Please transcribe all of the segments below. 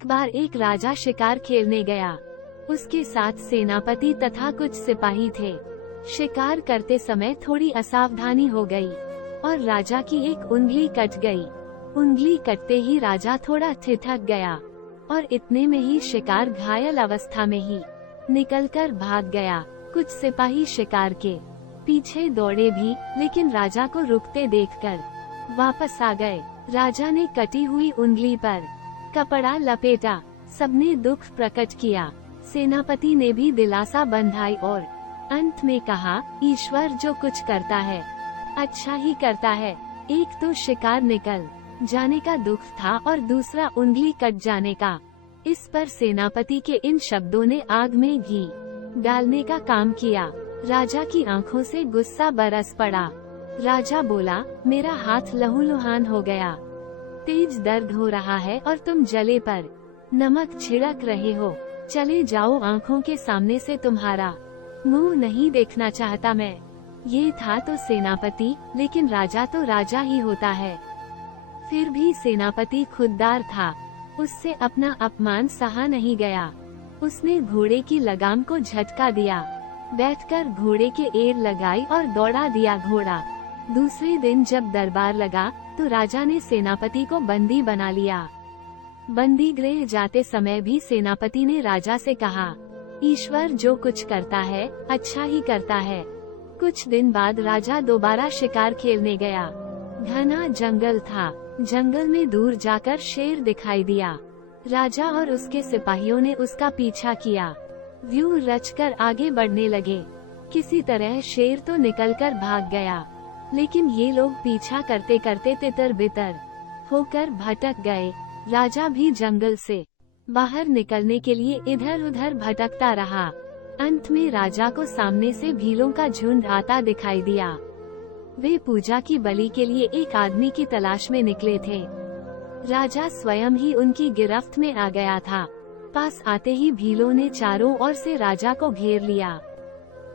एक बार एक राजा शिकार खेलने गया। उसके साथ सेनापति तथा कुछ सिपाही थे। शिकार करते समय थोड़ी असावधानी हो गई और राजा की एक उंगली कट गई। उंगली कटते ही राजा थोड़ा ठिठक गया और इतने में ही शिकार घायल अवस्था में ही निकलकर भाग गया। कुछ सिपाही शिकार के पीछे दौड़े भी, लेकिन राजा को रुकते देखकर वापस आ गए। राजा ने कटी हुई उंगली पर कपड़ा लपेटा। सबने दुख प्रकट किया। सेनापति ने भी दिलासा बंधाई और अंत में कहा, ईश्वर जो कुछ करता है अच्छा ही करता है। एक तो शिकार निकल जाने का दुख था और दूसरा उंगली कट जाने का। इस पर सेनापति के इन शब्दों ने आग में घी डालने का काम किया। राजा की आंखों से गुस्सा बरस पड़ा। राजा बोला, मेरा हाथ लहूलुहान हो गया, तेज दर्द हो रहा है और तुम जले पर नमक छिड़क रहे हो। चले जाओ, आंखों के सामने से तुम्हारा मुंह नहीं देखना चाहता मैं। ये था तो सेनापति, लेकिन राजा तो राजा ही होता है। फिर भी सेनापति खुददार था। उससे अपना अपमान सहा नहीं गया। उसने घोड़े की लगाम को झटका दिया, बैठकर घोड़े के एड़ लगाई और दौड़ा दिया घोड़ा। दूसरे दिन जब दरबार लगा तो राजा ने सेनापति को बंदी बना लिया। बंदी गृह जाते समय भी सेनापति ने राजा से कहा, ईश्वर जो कुछ करता है अच्छा ही करता है। कुछ दिन बाद राजा दोबारा शिकार खेलने गया। घना जंगल था। जंगल में दूर जाकर शेर दिखाई दिया। राजा और उसके सिपाहियों ने उसका पीछा किया। व्यूह रचकर आगे बढ़ने लगे। किसी तरह शेर तो निकलकर भाग गया, लेकिन ये लोग पीछा करते करते तितर बितर होकर भटक गए। राजा भी जंगल से बाहर निकलने के लिए इधर उधर भटकता रहा। अंत में राजा को सामने से भीलों का झुंड आता दिखाई दिया। वे पूजा की बलि के लिए एक आदमी की तलाश में निकले थे। राजा स्वयं ही उनकी गिरफ्त में आ गया था। पास आते ही भीलों ने चारों ओर से राजा को घेर लिया।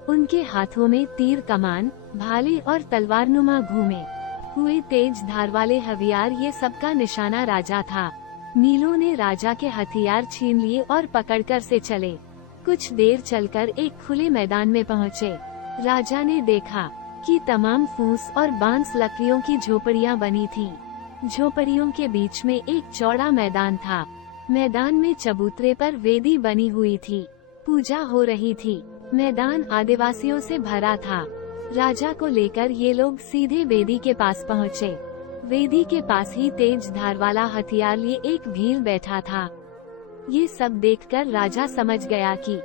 उनके हाथों में तीर, कमान, भाले और तलवारनुमा घूमे हुए तेज धार वाले हथियार, ये सबका निशाना राजा था। नीलों ने राजा के हथियार छीन लिए और पकड़कर से चले। कुछ देर चलकर एक खुले मैदान में पहुँचे। राजा ने देखा कि तमाम फूस और बांस लकड़ियों की झोपड़ियाँ बनी थीं। झोपड़ियों के बीच में एक चौड़ा मैदान था। मैदान में चबूतरे पर वेदी बनी हुई थी। पूजा हो रही थी। मैदान आदिवासियों से भरा था। राजा को लेकर ये लोग सीधे वेदी के पास पहुँचे। वेदी के पास ही तेज धार वाला हथियार लिए एक भील बैठा था। ये सब देखकर राजा समझ गया कि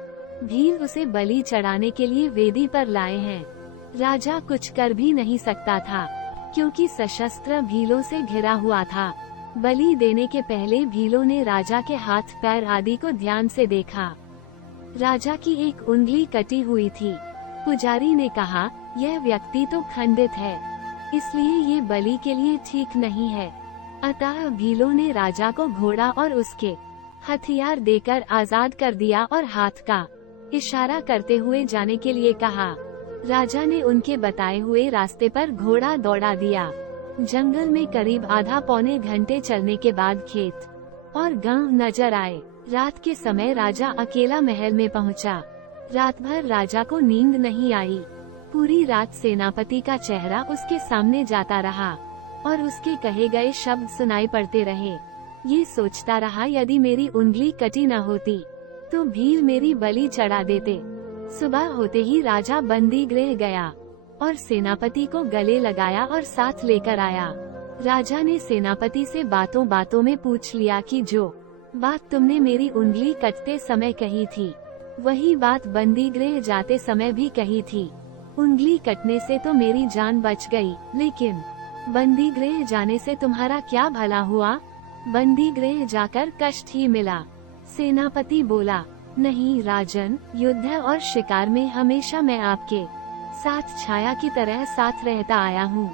भील उसे बलि चढ़ाने के लिए वेदी पर लाए हैं। राजा कुछ कर भी नहीं सकता था, क्योंकि सशस्त्र भीलों से घिरा हुआ था। बलि देने के पहले भीलों ने राजा के हाथ, पैर आदि को ध्यान से देखा। राजा की एक उंगली कटी हुई थी। पुजारी ने कहा, यह व्यक्ति तो खंडित है, इसलिए ये बलि के लिए ठीक नहीं है। अतः भीलों ने राजा को घोड़ा और उसके हथियार देकर आजाद कर दिया और हाथ का इशारा करते हुए जाने के लिए कहा। राजा ने उनके बताए हुए रास्ते पर घोड़ा दौड़ा दिया। जंगल में करीब आधा पौने घंटे चलने के बाद खेत और गांव नजर आए। रात के समय राजा अकेला महल में पहुंचा। रात भर राजा को नींद नहीं आई। पूरी रात सेनापति का चेहरा उसके सामने जाता रहा और उसके कहे गए शब्द सुनाई पड़ते रहे। ये सोचता रहा, यदि मेरी उंगली कटी न होती तो भील मेरी बलि चढ़ा देते। सुबह होते ही राजा बंदी गृह गया और सेनापति को गले लगाया और साथ लेकर आया। राजा ने सेनापति से बातों बातों में पूछ लिया कि जो बात तुमने मेरी उंगली कटते समय कही थी, वही बात बंदी गृह जाते समय भी कही थी। उंगली कटने से तो मेरी जान बच गई, लेकिन बंदी गृह जाने से तुम्हारा क्या भला हुआ? बंदी गृह जाकर कष्ट ही मिला। सेनापति बोला, नहीं राजन, युद्ध और शिकार में हमेशा मैं आपके साथ छाया की तरह साथ रहता आया हूँ।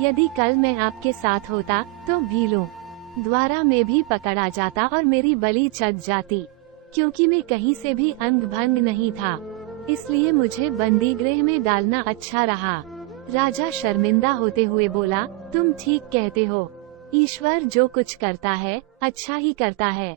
यदि कल मैं आपके साथ होता तो भीलों द्वारा मैं भी पकड़ा जाता और मेरी बलि चढ़ जाती, क्योंकि मैं कहीं से भी अंग भंग नहीं था, इसलिए मुझे बंदी गृह में डालना अच्छा रहा। राजा शर्मिंदा होते हुए बोला, तुम ठीक कहते हो, ईश्वर जो कुछ करता है अच्छा ही करता है।